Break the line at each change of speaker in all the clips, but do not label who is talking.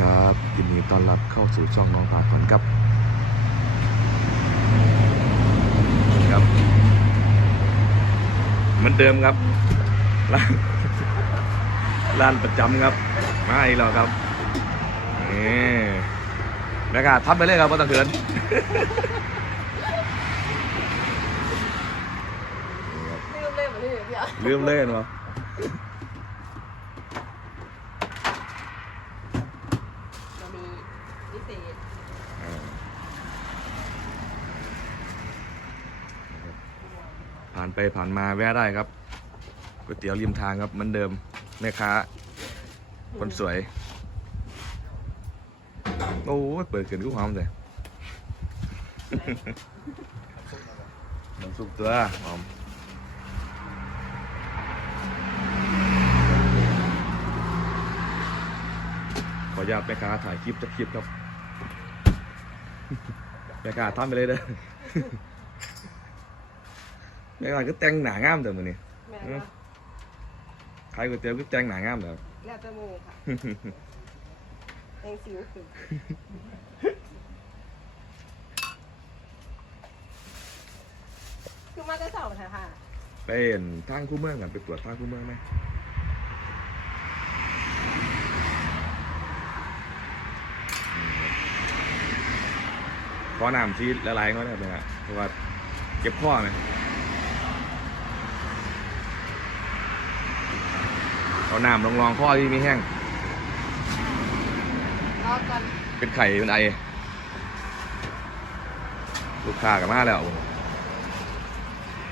ครับยินดีต้อนรับเข้าสู่ช่องน้องพาผลครับครับ เหมือนเดิมครับร้านร้านประจำครับ มาอีกแล้วครับนี่แม่กาทับไปเลยครับว่าต้องเขิน
ลืมเลยเหมือนที่เดียว
ลืมเล่นวะ
เรามีพิเศษ
ผ่าน ไปผ่านมาแวะได้ครับก๋วยเตี๋ยวริมทางครับเหมือนเดิมแม่ค้า คนสวย โอ้เปิดเกินกูหอมเลยน้ำซุปตัวหอมขออนุญาตแม่ค้าถ่ายคลิปจะคลิปครับแม่ค้าทำไปเลยเด้อ แม่ค้าก็แต่งหนางามเด้อมือนี้
แม่
อืม
ว่า
ขายก๋วยเตี๋ยวก็แต่งหนางามเด้อ
แล้วจะมูค่ะแองซิวคือ คือมาจะสอบค่ะค่ะ
เป็นทางคู่เมืองกันไปตรวจทางคู่เมืองไหมขอน้ำซีละลายก็ได้ไหมฮะเพราะว่าเจ็บข้อไหม เอาน้ำลองลองๆข้อที่มีแห้ง
รอก่อน
เป็นไข่เป็นไอ ลูกค้ากับมาแล้ว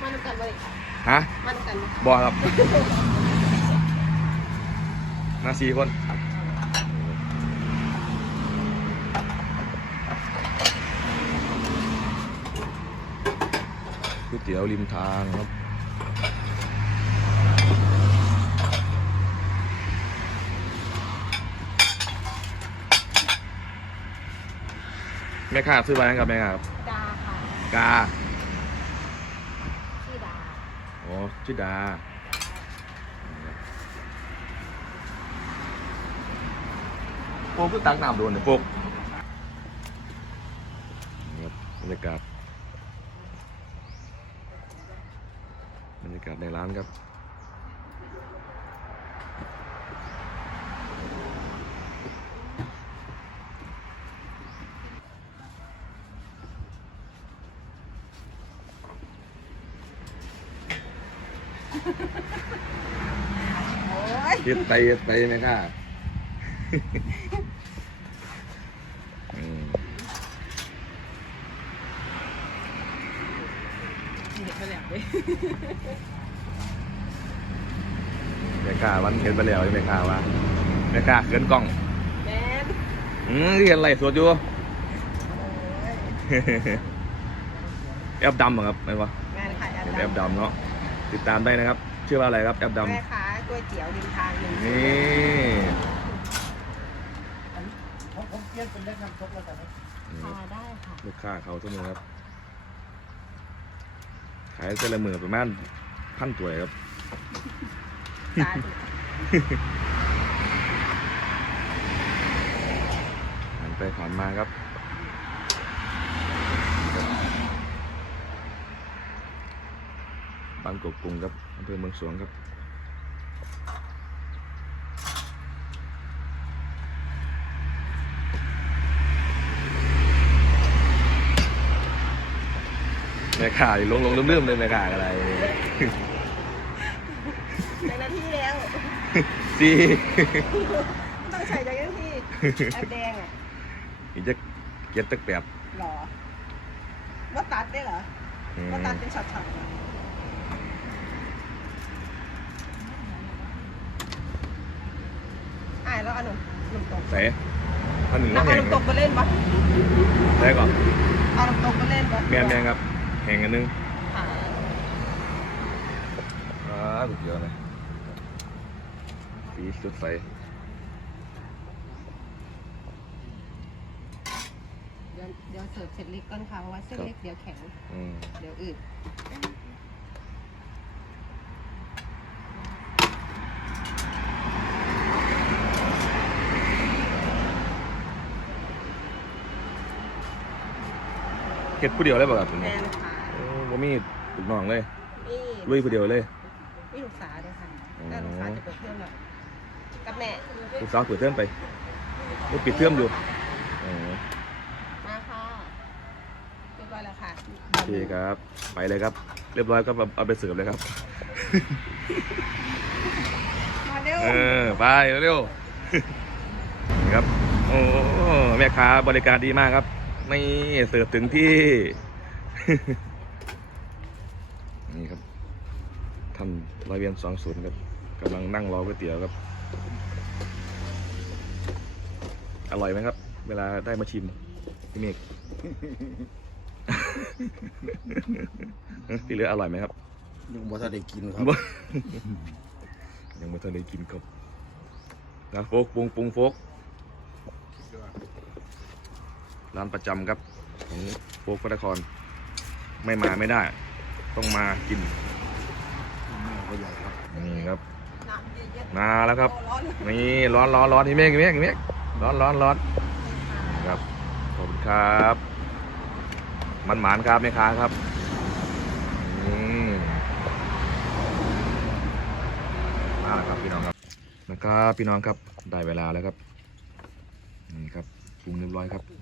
มาดูกันบริการ
ฮะ
มาดูกัน
บอครับมาสี่คนก๋วยเตี๋ยวริมทางครับ ค้าซื้อไปนะครับแม่ค้าครับ
ดาค่ะ
กา
ชื่อดา
อ๋อชื่อดาโป๊กก็ตักน้ำโดนเนี่ยโป๊กนี่ครับบรรยากาศบรรยากาศในร้านครับ
โอ้ย
เฮ็ดไปเฮ็ดไปไหมค่ะอืม
เด็กไปแล้วเลย
แม่ค้าวันเห็นไปแล้วแม่ค้าว่าแม่ค้าเขินกล้อง
แมน
อืมเห็นอะไรสวดอยู่ แอปดำเหรอครับไม่วะ
แมนค่ะ
เป็นแอปดำเนาะ ติดตามได้นะครับ ชื่อว่าอะไรครับแอปดำ
แม่ค้าก๋วยเตี๋ยวริมทางหนึ่ง
นี่
ผมผมเปลี่ยนเป็นเล็กน้ำซุปแล้วกันนะ
ทาได้ค่ะ
ลูกค้าเขาทุกมือครับ ขายแต่ละมือประมาณพันตัวเลยครับ
สาธุ
ผ่านไปผ่านมาครับ บางกอกกรุงครับอำเภอเมืองสวงครับแม่ข่าลงลงลืมๆเลยแม่ข่าอะไร
ในหน้าที่แล้ว
ดี
ต้องใช้จากหน้าที่แอปแดงอะ
อีกจะเก็ตตักแปด
หรอว่าตัดได้เหรอ
อืม
ว่าตัดเป็นช็อตๆเหรออ่า แล้วเอาหนุ่มหนุ่มตก
ใส่อันหนึ่ง
เอา
น้ำแห้ง
หนุ่มตกก็เล่นปะ
ใส่ก่อน
เอาหนุ่มตกก็เล่นปะ
แมนแมนครับแห้งอันหนึง
อ่า
อ่าสุดยอดเลยสีสุดใส
เดี๋ยวเดี๋ยวเสิร์ฟเสร็จเล็กก่อนค่ะเพราะว่าเส้นเล็กเดี๋ยวแข็ง
อืม
เดี๋ยวอืด
เฮ็ดผู้เดียวเลยบ่ครับคุณ
แมนค่ะ
โอ้บ่มีลูกน้องเลย
นี่
ลุยผู้เดียวเลย
นี่ลูกสาวด้วยค่ะแล้วลูกสาวจะเปิดเทอมแล้วกับแม่
ลูกสาวเปิดเทอมไปลูกปิดเทอมอยู่อ๋อ
มาค่ะเรียบร้อยแล้วค่ะ
โอเคครับ ไปเลยครับ เรียบร้อยก็เอาไปเสิร์ฟเลยครับ
มาเร็ว
เออไปเร็วๆ นี่ครับ โอ้แม่ค้าบริการดีมากครับ ไม่เสิร์ฟถึงที่ นี่ครับท่านร้อยเวียนสองศูนย์ครับกำลังนั่งรอก๋วยเตี๋ยวครับ อร่อยไหมครับ เวลาได้มาชิมพี่เมฆพี่เหลืออร่อยไหมครับ
ยังบ่ทันได้กินครับ
บ่ยังไม่ทันได้กินครับนะโฟกปรุงปรุงโฟก ร้านประจำครับของโฟกพระนคร ไม่มาไม่ได้ ต้องมากิน
บ่ใหญ่ครับ
นี่ครับ
น้ำเย็น
มาแล้วครับ
ๆร้อน
นี่ร้อนร้อนร้อนที่เมฆที่เมฆที่เมฆร้อนร้อนร้อนครับขอบคุณครับ มันหมานครับแม่ค้าครับนี่มาแล้วครับพี่น้องครับนะครับพี่น้องครับได้เวลาแล้วครับนี่ครับปรุงเรียบร้อยครับกิ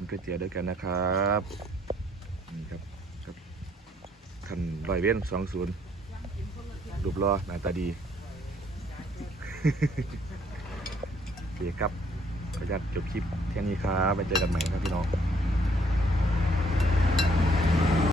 นก๋วยเตี๋ยวด้วยกันนะครับนี่ครับครับท่านร้อยเว้นสองศูนย์รูปรอหน้าตาดีโอเคครับขออนุญาตจบคลิปแค่นี้ครับไปเจอกันใหม่นะครับพี่น้อง